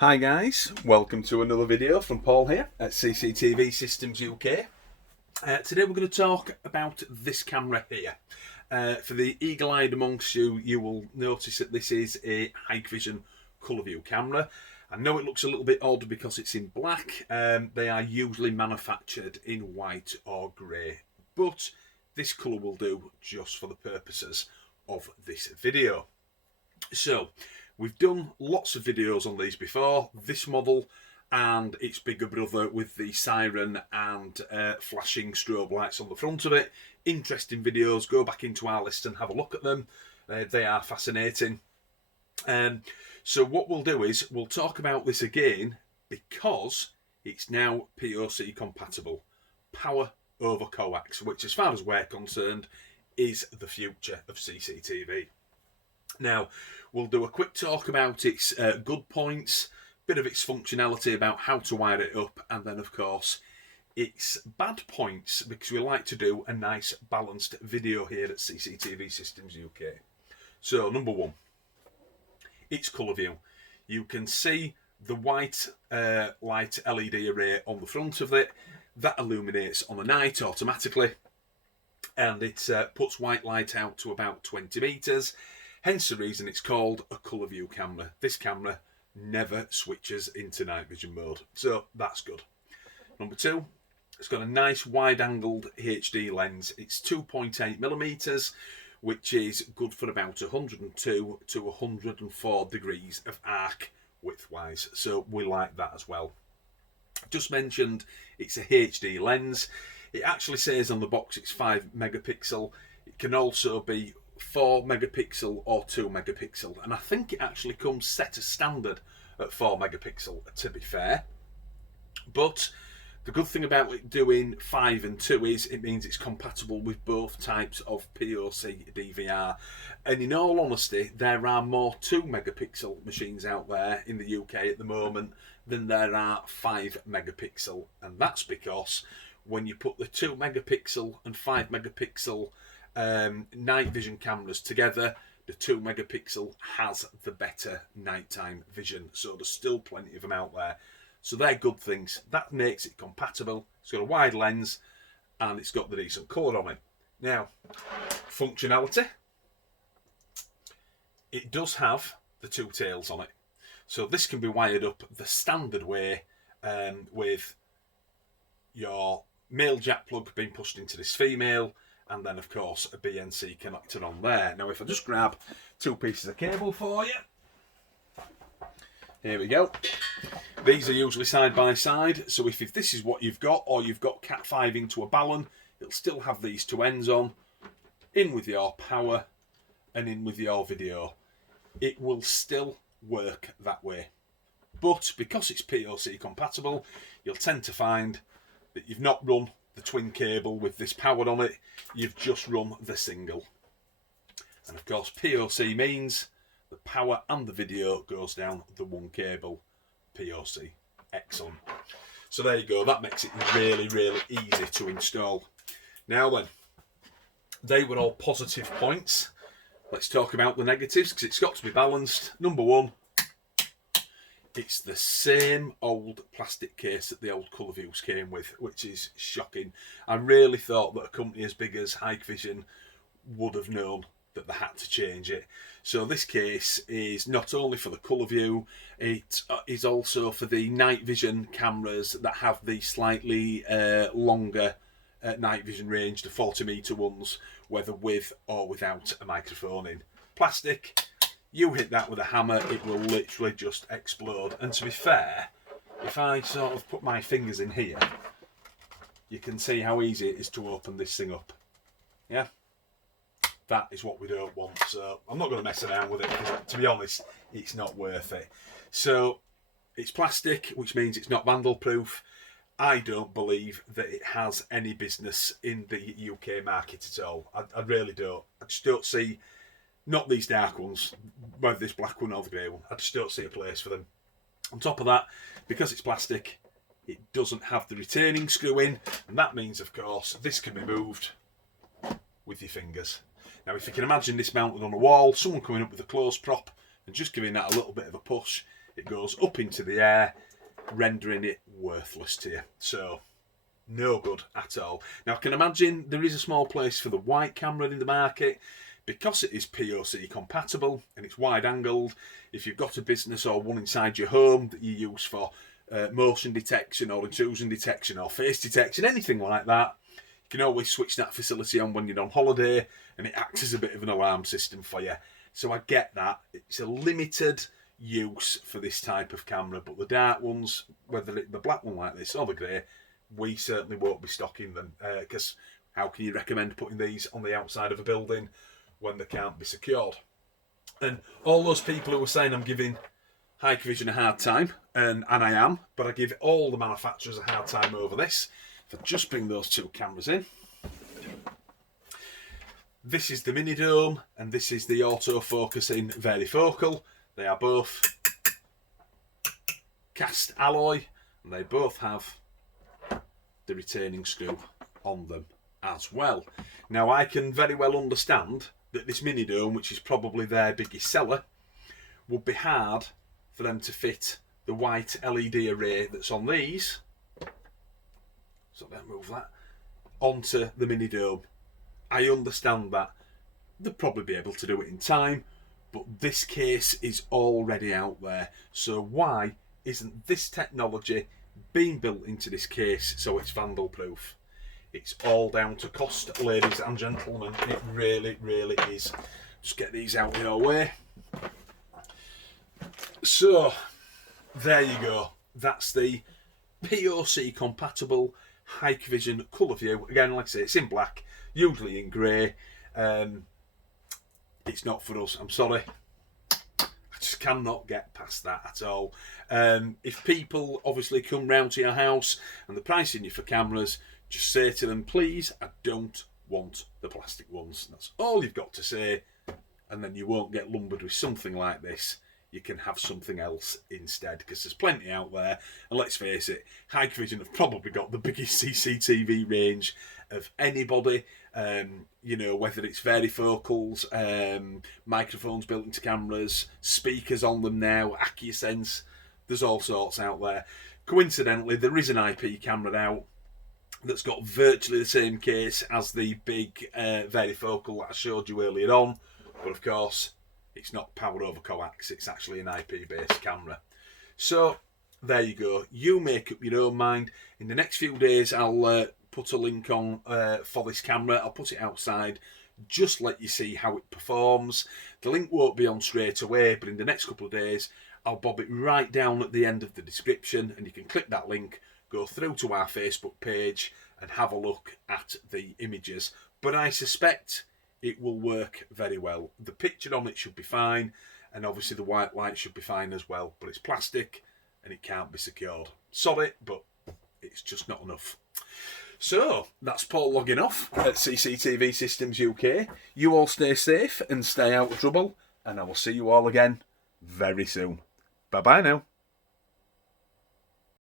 Hi guys, welcome to another video from Paul here at CCTV Systems UK. Today we're going to talk about this camera here. For the eagle-eyed amongst you, you will notice that this is a Hikvision ColorVU camera. I know it looks a little bit odd because it's in black. They are usually manufactured in white or grey, but this colour will do just for the purposes of this video. So, we've done lots of videos on these before, this model and its bigger brother with the siren and flashing strobe lights on the front of it. Interesting videos, go back into our list and have a look at them. They are fascinating. So what we'll do is, we'll talk about this again because it's now POC compatible. Power over coax, which as far as we're concerned is the future of CCTV. Now, we'll do a quick talk about its good points, bit of its functionality about how to wire it up, and then of course its bad points, because we like to do a nice balanced video here at CCTV Systems UK. So, number one, its ColorVU. You can see the white light LED array on the front of it. That illuminates on the night automatically, and it puts white light out to about 20 metres. Hence the reason it's called a ColorVU camera. This camera never switches into night vision mode, so that's good. Number two, it's got a nice wide-angled HD lens. It's 2.8mm, which is good for about 102 to 104 degrees of arc width-wise, so we like that as well. Just mentioned it's a HD lens. It actually says on the box it's 5 megapixel. It can also be 4 megapixel or 2 megapixel, and I think it actually comes set as standard at 4 megapixel, to be fair. But the good thing about it doing 5 and 2 is it means it's compatible with both types of POC DVR, and in all honesty there are more 2 megapixel machines out there in the UK at the moment than there are 5 megapixel, and that's because when you put the 2 megapixel and 5 megapixel night vision cameras together, the 2 megapixel has the better nighttime vision, so there's still plenty of them out there, so they're good things. That makes it compatible. It's got a wide lens and it's got the decent colour on it. Now, functionality, it does have the 2 tails on it, so this can be wired up the standard way, with your male jack plug being pushed into this female, and then of course a BNC connector on there. Now if I just grab 2 pieces of cable for you, here we go. These are usually side by side, so if this is what you've got, or you've got Cat 5 into a Ballon, it'll still have these 2 ends on, in with your power and in with your video. It will still work that way, but because it's POC compatible, you'll tend to find that you've not run the twin cable with this power on it, you've just run the single. And of course POC means the power and the video goes down the 1 cable. POC, excellent. So there you go, that makes it really easy to install. Now then, they were all positive points. Let's talk about the negatives, because it's got to be balanced. Number one, it's the same old plastic case that the old ColorVUs came with, which is shocking. I really thought that a company as big as Hikvision would have known that they had to change it. So this case is not only for the ColorVU, it is also for the night vision cameras that have the slightly longer night vision range, the 40 metre ones, whether with or without a microphone in. Plastic. You hit that with a hammer, it will literally just explode. And to be fair, if I sort of put my fingers in here, you can see how easy it is to open this thing up. Yeah? That is what we don't want. So I'm not going to mess around with it, because to be honest, it's not worth it. So it's plastic, which means it's not Vandal-Proof. I don't believe that it has any business in the UK market at all. I really don't. I just don't see... Not these dark ones, whether this black one or the grey one. I just don't see a place for them. On top of that, because it's plastic, it doesn't have the retaining screw in, and that means, of course, this can be moved with your fingers. Now, if you can imagine this mounted on a wall, someone coming up with a clothes prop and just giving that a little bit of a push, it goes up into the air, rendering it worthless to you. So, no good at all. Now, I can imagine there is a small place for the white camera in the market because it is POC compatible and it's wide angled. If you've got a business or one inside your home that you use for motion detection or intrusion detection or face detection, anything like that, you can always switch that facility on when you're on holiday and it acts as a bit of an alarm system for you. So I get that. It's a limited use for this type of camera, but the dark ones, whether it's the black one like this or the grey, we certainly won't be stocking them, because how can you recommend putting these on the outside of a building when they can't be secured? And all those people who are saying I'm giving Hikvision a hard time, and I am, but I give all the manufacturers a hard time over this. If I just bring those two cameras in. This is the mini dome, and this is the auto-focusing varifocal. They are both cast alloy, and they both have the retaining screw on them as well. Now, I can very well understand that this mini dome, which is probably their biggest seller, would be hard for them to fit the white LED array that's on these, so don't move that, onto the mini dome. I understand that. They'll probably be able to do it in time, but this case is already out there. So why isn't this technology being built into this case so it's vandal-proof? It's all down to cost, ladies and gentlemen. It really, really is. Just get these out of your way. So, there you go. That's the POC compatible Hikvision ColorVU. Again, like I say, it's in black, usually in grey. It's not for us, I'm sorry. I just cannot get past that at all. If people obviously come round to your house and they're pricing you for cameras, just say to them, please, I don't want the plastic ones. That's all you've got to say, and then you won't get lumbered with something like this. You can have something else instead, because there's plenty out there. And let's face it, Hikvision have probably got the biggest CCTV range of anybody. You know, whether it's varifocals, microphones built into cameras, speakers on them now, AccuSense, there's all sorts out there. Coincidentally, there is an IP camera out that's got virtually the same case as the big varifocal that I showed you earlier on, but of course it's not powered over coax, it's actually an IP based camera. So there you go, you make up your own mind. In the next few days I'll put a link on for this camera. I'll put it outside, just let you see how it performs. The link won't be on straight away, but in the next couple of days I'll bob it right down at the end of the description, and you can click that link, go through to our Facebook page and have a look at the images. But I suspect it will work very well. The picture on it should be fine, and obviously the white light should be fine as well, but it's plastic and it can't be secured. Sorry, but it's just not enough. So that's Paul logging off at CCTV Systems UK. You all stay safe and stay out of trouble, and I will see you all again very soon. Bye bye now.